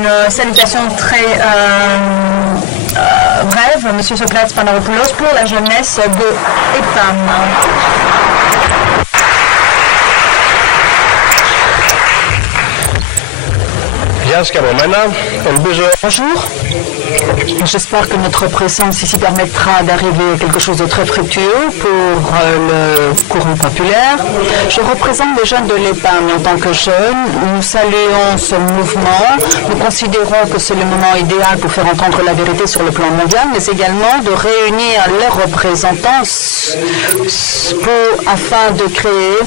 une salutation très brève, Monsieur Socrates Panagopoulos, pour la jeunesse de EPAM. Bonjour. J'espère que notre présence ici permettra d'arriver à quelque chose de très fructueux pour le courant populaire. Je représente les jeunes de l'EPAM en tant que jeunes. Nous saluons ce mouvement. Nous considérons que c'est le moment idéal pour faire entendre la vérité sur le plan mondial, mais également de réunir les représentants afin de créer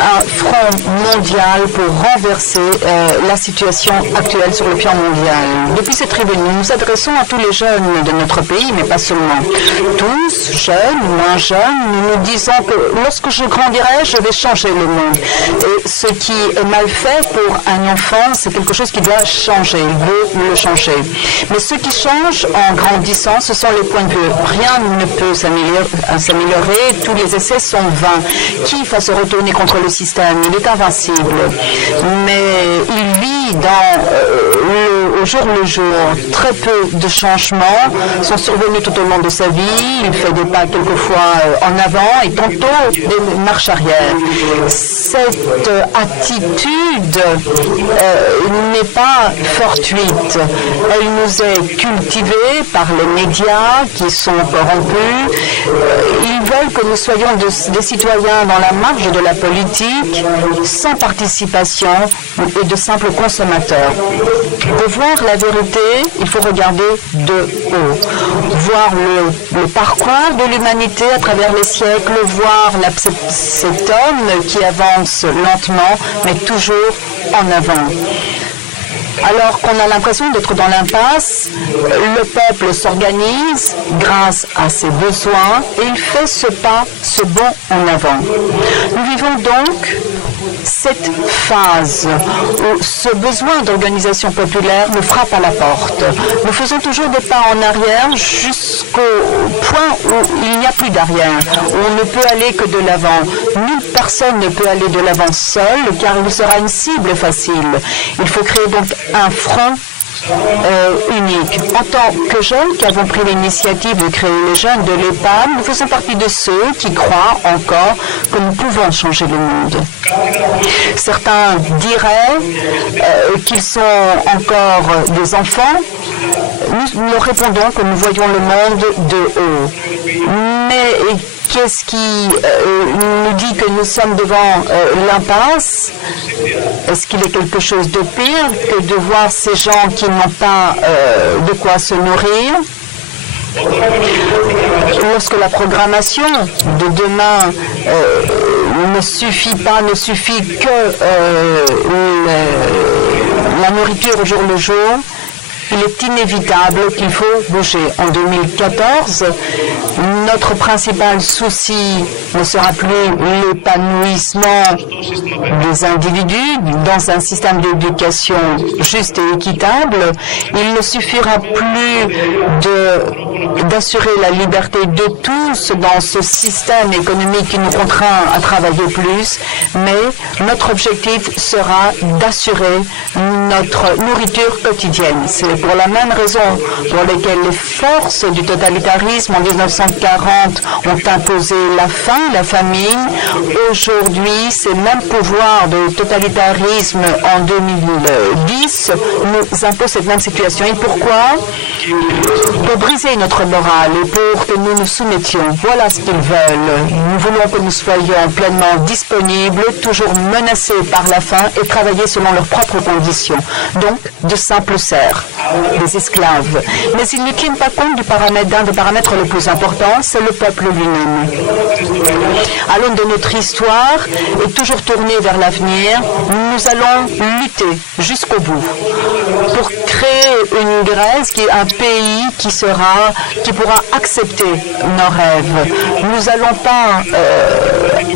un front mondial pour renverser la situation actuelle sur le plan mondial. Depuis cette tribune, nous nous adressons à tous les jeunes de notre pays, mais pas seulement. Tous, jeunes, moins jeunes, nous nous disons que lorsque je grandirai, je vais changer le monde. Et ce qui est mal fait pour un enfant, c'est quelque chose qui doit changer. Il veut le changer. Mais ce qui change en grandissant, ce sont les points de vue. Rien ne peut s'améliorer. Tous les essais sont vains. Qui va se retourner contre le système? Il est invincible. Mais il vit au jour le jour. Très peu de changements sont survenus tout au long de sa vie. Il fait des pas quelquefois en avant et tantôt des marches arrière. Cette attitude n'est pas fortuite. Elle nous est cultivée par les médias qui sont corrompus. Ils veulent que nous soyons des citoyens dans la marge de la politique, sans participation et de simples consommateurs. Pour voir la vérité, il faut regarder de haut, voir le parcours de l'humanité à travers les siècles, voir cet homme qui avance lentement, mais toujours en avant. Alors qu'on a l'impression d'être dans l'impasse, le peuple s'organise grâce à ses besoins et il fait ce bond en avant. Nous vivons donc cette phase où ce besoin d'organisation populaire nous frappe à la porte. Nous faisons toujours des pas en arrière jusqu'au point où il n'y a plus d'arrière, où on ne peut aller que de l'avant. Nulle personne ne peut aller de l'avant seul, car il sera une cible facile. Il faut créer donc un front unique. En tant que jeunes qui avons pris l'initiative de créer les jeunes de l'EPAM, nous faisons partie de ceux qui croient encore que nous pouvons changer le monde. Certains diraient qu'ils sont encore des enfants. Nous leur répondons que nous voyons le monde de haut. Mais qu'est-ce qui nous dit que nous sommes devant l'impasse? Est-ce qu'il est quelque chose de pire que de voir ces gens qui n'ont pas de quoi se nourrir? Lorsque la programmation de demain ne suffit que la nourriture au jour le jour, il est inévitable qu'il faut bouger. En 2014, notre principal souci ne sera plus l'épanouissement des individus dans un système d'éducation juste et équitable. Il ne suffira plus d'assurer la liberté de tous dans ce système économique qui nous contraint à travailler plus, mais notre objectif sera d'assurer notre nourriture quotidienne. C'est pour la même raison pour laquelle les forces du totalitarisme en 1940 ont imposé la faim, la famine. Aujourd'hui, ces mêmes pouvoirs de totalitarisme en 2010 nous imposent cette même situation. Et pourquoi? Pour briser notre morale et pour que nous nous soumettions. Voilà ce qu'ils veulent. Nous voulons que nous soyons pleinement disponibles, toujours menacés par la faim et travailler selon leurs propres conditions. Donc, de simples serfs, des esclaves. Mais ils ne tiennent pas compte d'un des paramètres les plus importants, c'est le peuple lui-même. À l'aune de notre histoire et toujours tournée vers l'avenir, nous allons lutter jusqu'au bout pour créer une Grèce qui est un pays qui pourra accepter nos rêves. Nous n'allons pas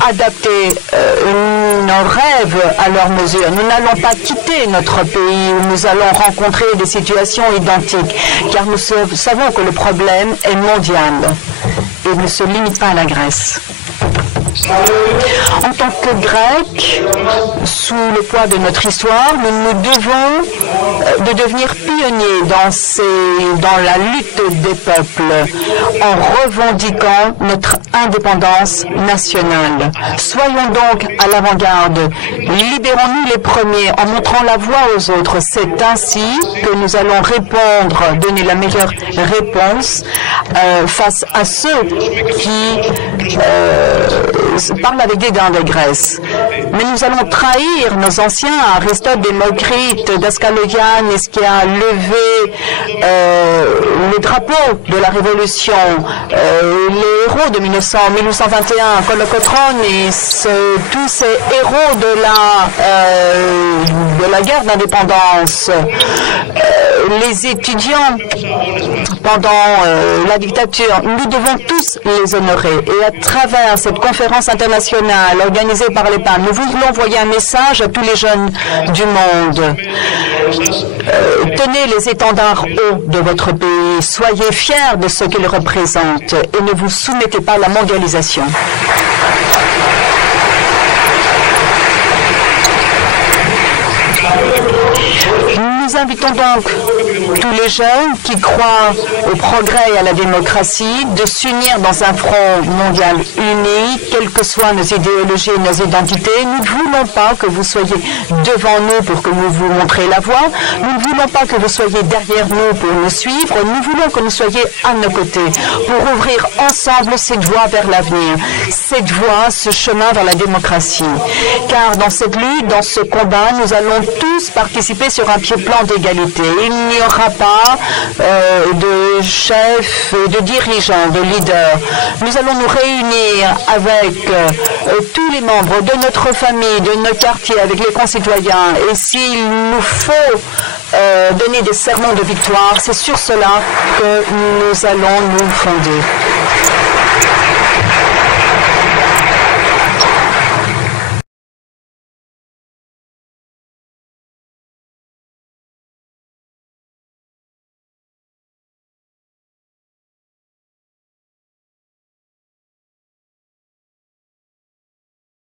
adapter nos rêves à leur mesure. Nous n'allons pas quitter notre pays où nous allons rencontrer des situations identiques, car nous savons que le problème est mondial et ne se limite pas à la Grèce. En tant que Grecs, sous le poids de notre histoire, nous devons de devenir pionniers dans la lutte des peuples en revendiquant notre indépendance nationale. Soyons donc à l'avant-garde. Libérons-nous les premiers en montrant la voie aux autres. C'est ainsi que nous allons répondre, donner la meilleure réponse face à ceux qui parlent avec dédain de Grèce. Mais nous allons trahir nos anciens, Aristote, Démocrite, Dascalogiannis, qui a levé le drapeau de la Révolution, les héros de 1821, Kolokotrones, et tous ces héros de la guerre d'indépendance, les étudiants pendant la dictature, nous devons tous les honorer. Et à travers cette conférence internationale organisée par les PAM, nous voulons envoyer un message à tous les jeunes du monde. Tenez les étendards hauts de votre pays, soyez fiers de ce qu'il représente et ne vous soumettez pas à la mondialisation. Nous invitons donc tous les jeunes qui croient au progrès et à la démocratie de s'unir dans un front mondial uni, quelles que soient nos idéologies et nos identités. Nous ne voulons pas que vous soyez devant nous pour que nous vous montrions la voie. Nous ne voulons pas que vous soyez derrière nous pour nous suivre. Nous voulons que nous soyez à nos côtés pour ouvrir ensemble cette voie vers l'avenir, cette voie, ce chemin vers la démocratie. Car dans cette lutte, dans ce combat, nous allons tous participer sur un plan d'égalité. Il n'y aura pas de chefs, de dirigeants, de leaders. Nous allons nous réunir avec tous les membres de notre famille, de nos quartiers, avec les concitoyens. Et s'il nous faut donner des sermons de victoire, c'est sur cela que nous allons nous fonder.